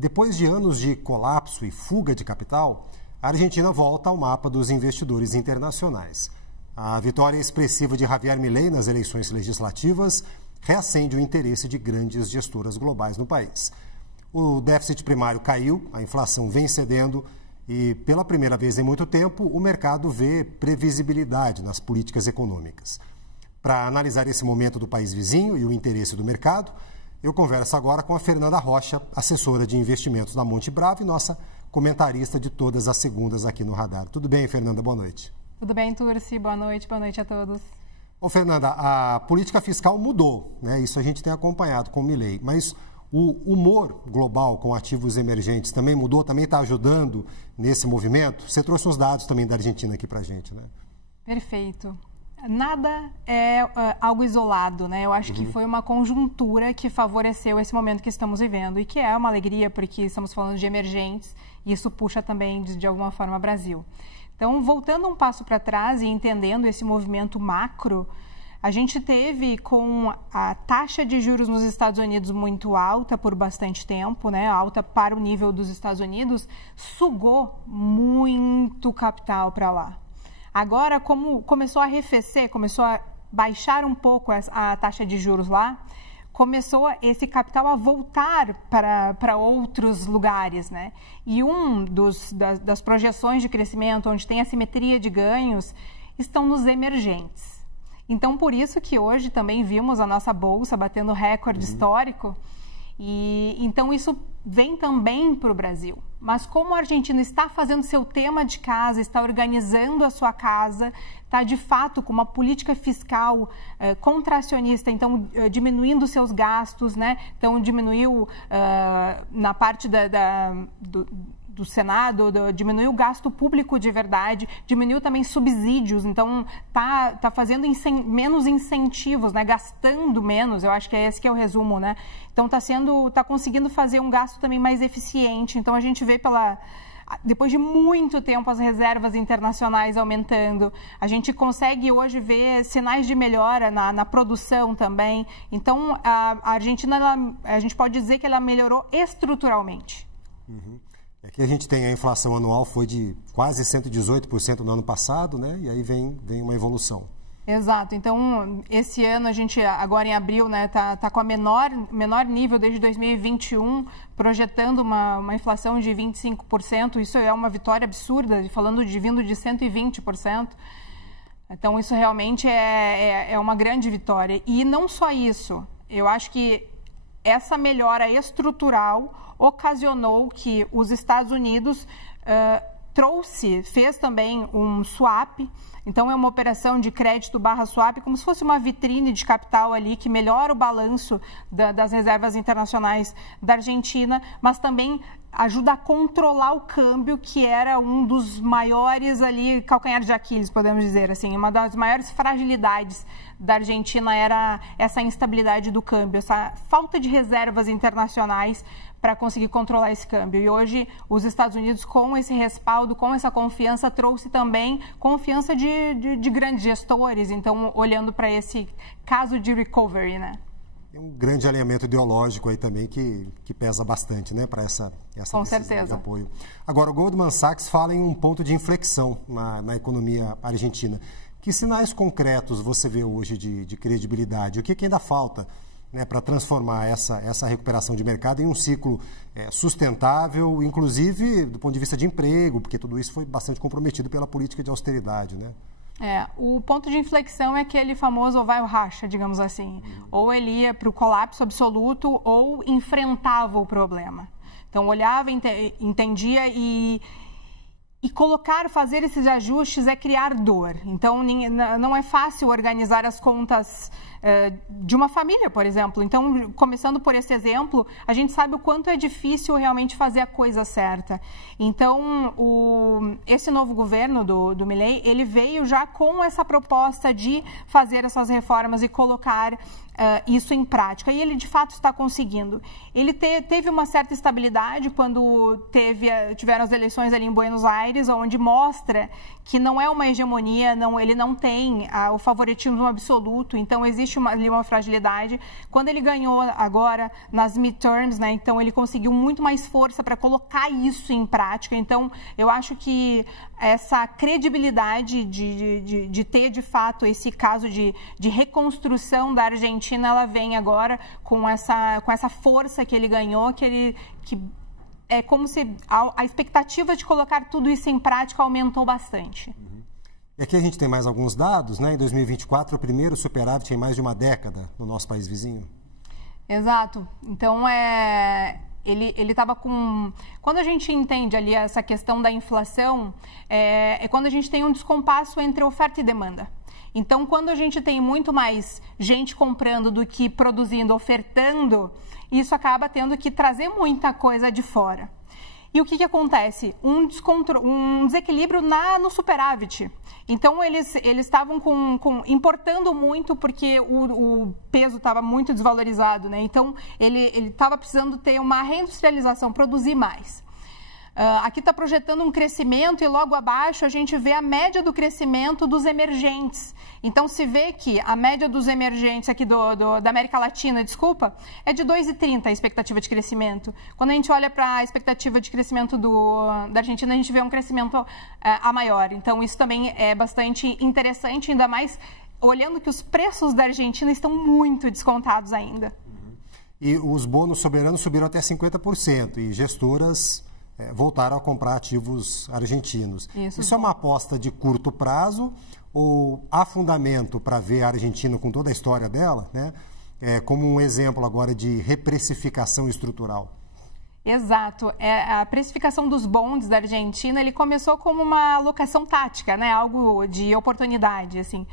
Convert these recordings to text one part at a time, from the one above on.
Depois de anos de colapso e fuga de capital, a Argentina volta ao mapa dos investidores internacionais. A vitória expressiva de Javier Milei nas eleições legislativas reacende o interesse de grandes gestoras globais no país. O déficit primário caiu, a inflação vem cedendo e, pela primeira vez em muito tempo, o mercado vê previsibilidade nas políticas econômicas. Para analisar esse momento do país vizinho e o interesse do mercado, eu converso agora com a Fernanda Rocha, assessora de investimentos da Monte Bravo e nossa comentarista de todas as segundas aqui no Radar. Tudo bem, Fernanda? Boa noite. Tudo bem, Turci? Boa noite a todos. Ô, Fernanda, a política fiscal mudou, né? Isso a gente tem acompanhado com o Milei, mas o humor global com ativos emergentes também mudou, também está ajudando nesse movimento? Você trouxe uns dados também da Argentina aqui para a gente, né? Perfeito. Nada é algo isolado, né? Eu acho que foi uma conjuntura que favoreceu esse momento que estamos vivendo e que é uma alegria porque estamos falando de emergentes e isso puxa também, de alguma forma, o Brasil. Então, voltando um passo para trás e entendendo esse movimento macro, a gente teve com a taxa de juros nos Estados Unidos muito alta por bastante tempo, né? Alta para o nível dos Estados Unidos, sugou muito capital para lá. Agora, como começou a arrefecer, começou a baixar um pouco a taxa de juros lá, começou esse capital a voltar para outros lugares, né? E das projeções de crescimento, onde tem assimetria de ganhos, estão nos emergentes. Então, por isso que hoje também vimos a nossa bolsa batendo recorde histórico. E então isso vem também para o Brasil. Mas como a Argentina está fazendo seu tema de casa, está organizando a sua casa, está de fato com uma política fiscal contracionista, então diminuindo seus gastos, né? Então diminuiu na parte do Senado, diminuiu o gasto público de verdade, diminuiu também subsídios, então tá fazendo menos incentivos, né? Gastando menos, eu acho que esse que é o resumo, né? Então tá conseguindo fazer um gasto também mais eficiente, então a gente vê depois de muito tempo as reservas internacionais aumentando, a gente consegue hoje ver sinais de melhora na produção também, então a Argentina, a gente pode dizer que ela melhorou estruturalmente. Aqui a gente tem a inflação anual, foi de quase 118% no ano passado, né? E aí vem uma evolução. Exato. Então, esse ano a gente, agora em abril, né, tá com a menor nível desde 2021, projetando uma inflação de 25%. Isso é uma vitória absurda, vindo de 120%. Então, isso realmente é uma grande vitória. E não só isso, eu acho que essa melhora estrutural ocasionou que os Estados Unidos fez também um swap. Então, é uma operação de crédito / swap, como se fosse uma vitrine de capital ali que melhora o balanço das reservas internacionais da Argentina, mas também ajuda a controlar o câmbio, que era um dos maiores ali, calcanhares de Aquiles, podemos dizer assim. Uma das maiores fragilidades da Argentina era essa instabilidade do câmbio, essa falta de reservas internacionais para conseguir controlar esse câmbio. E hoje, os Estados Unidos, com esse respaldo, com essa confiança, trouxe também confiança de grandes gestores. Então, olhando para esse caso de recovery, né? Tem um grande alinhamento ideológico aí também que pesa bastante, né, para essa com certeza. De apoio. Agora, o Goldman Sachs fala em um ponto de inflexão na economia argentina. Que sinais concretos você vê hoje de credibilidade? O que ainda falta, né, para transformar essa recuperação de mercado em um ciclo sustentável, inclusive do ponto de vista de emprego, porque tudo isso foi bastante comprometido pela política de austeridade, né? O ponto de inflexão é aquele famoso ou vai ou racha, digamos assim. Ou ele ia para o colapso absoluto ou enfrentava o problema. Então, olhava, entendia e fazer esses ajustes é criar dor. Então, não é fácil organizar as contas de uma família, por exemplo. Então, começando por esse exemplo, a gente sabe o quanto é difícil realmente fazer a coisa certa. Então, esse novo governo do Milei, ele veio já com essa proposta de fazer essas reformas e colocar isso em prática. E ele, de fato, está conseguindo. Ele teve uma certa estabilidade quando tiveram as eleições ali em Buenos Aires, onde mostra que não é uma hegemonia, ele não tem o favoritismo absoluto. Então, existe existe ali uma fragilidade. Quando ele ganhou agora nas midterms, né, então ele conseguiu muito mais força para colocar isso em prática. Então, eu acho que essa credibilidade de ter, de fato, esse caso de reconstrução da Argentina, ela vem agora com essa força que ele ganhou, que é como se a expectativa de colocar tudo isso em prática aumentou bastante. E aqui a gente tem mais alguns dados, né? Em 2024, o primeiro superávit em mais de uma década no nosso país vizinho. Exato. Então, ele estava com... Quando a gente entende ali essa questão da inflação, é quando a gente tem um descompasso entre oferta e demanda. Então, quando a gente tem muito mais gente comprando do que produzindo, ofertando, isso acaba tendo que trazer muita coisa de fora. E o que acontece? Um desequilíbrio no superávit. Então, eles estavam importando muito porque o peso estava muito desvalorizado, né? Então, ele estava precisando ter uma reindustrialização, produzir mais. Aqui está projetando um crescimento e logo abaixo a gente vê a média do crescimento dos emergentes. Então, se vê que a média dos emergentes aqui da América Latina, desculpa, é de 2,30 a expectativa de crescimento. Quando a gente olha para a expectativa de crescimento da Argentina, a gente vê um crescimento a maior. Então, isso também é bastante interessante, ainda mais olhando que os preços da Argentina estão muito descontados ainda. E os bônus soberanos subiram até 50% e gestoras voltaram a comprar ativos argentinos. Isso é uma aposta de curto prazo ou há fundamento para ver a Argentina com toda a história dela, né, como um exemplo agora de reprecificação estrutural? Exato. A precificação dos bonds da Argentina, ele começou como uma alocação tática, né, algo de oportunidade, assim.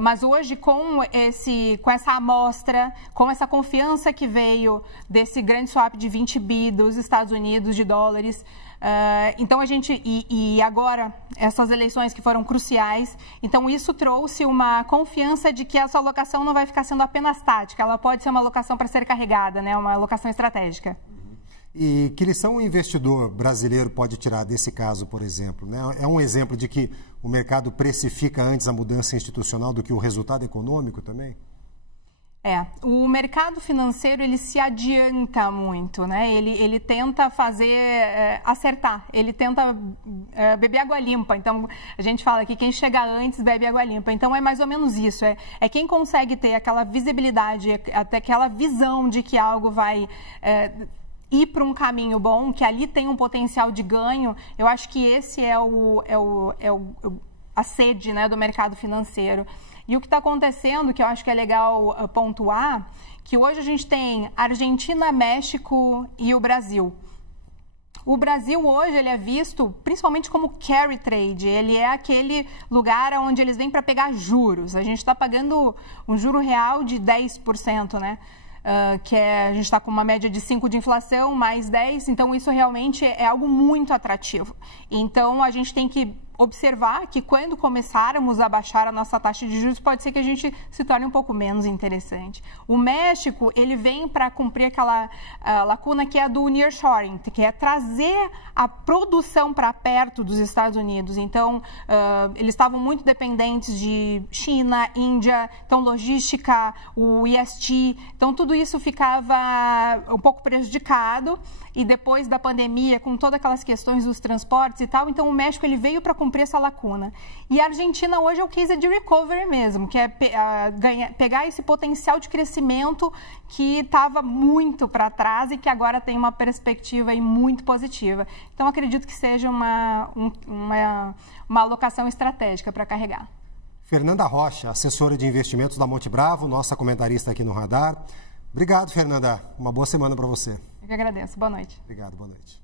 Mas hoje, com essa amostra, com essa confiança que veio desse grande swap de 20 bi dos Estados Unidos de dólares, então a gente, e agora essas eleições que foram cruciais, então isso trouxe uma confiança de que essa alocação não vai ficar sendo apenas tática, ela pode ser uma alocação para ser carregada, né, uma alocação estratégica. E que lição o investidor brasileiro pode tirar desse caso, por exemplo? Né? É um exemplo de que o mercado precifica antes a mudança institucional do que o resultado econômico também? O mercado financeiro, ele se adianta muito, né? Ele tenta fazer, acertar, ele tenta beber água limpa. Então, a gente fala que quem chega antes bebe água limpa. Então, é mais ou menos isso, é quem consegue ter aquela visibilidade, até aquela visão de que algo vai... ir para um caminho bom, que ali tem um potencial de ganho. Eu acho que esse é a sede, né, do mercado financeiro. E o que está acontecendo, que eu acho que é legal pontuar, que hoje a gente tem Argentina, México e o Brasil. O Brasil hoje ele é visto principalmente como carry trade, ele é aquele lugar onde eles vêm para pegar juros. A gente está pagando um juro real de 10%, né? A gente está com uma média de 5 de inflação, mais 10, então isso realmente é algo muito atrativo. Então, a gente tem que observar que quando começarmos a baixar a nossa taxa de juros, pode ser que a gente se torne um pouco menos interessante. O México, ele vem para cumprir aquela lacuna que é a do nearshoring, que é trazer a produção para perto dos Estados Unidos. Então, eles estavam muito dependentes de China, Índia, então logística, o IST, então tudo isso ficava um pouco prejudicado. E depois da pandemia, com todas aquelas questões dos transportes e tal, então o México ele veio para cumprir essa lacuna. E a Argentina hoje é o case de recovery mesmo, que é pegar esse potencial de crescimento que estava muito para trás e que agora tem uma perspectiva aí muito positiva. Então, acredito que seja uma alocação estratégica para carregar. Fernanda Rocha, assessora de investimentos da Monte Bravo, nossa comentarista aqui no Radar. Obrigado, Fernanda. Uma boa semana para você. Eu que agradeço. Boa noite. Obrigado, boa noite.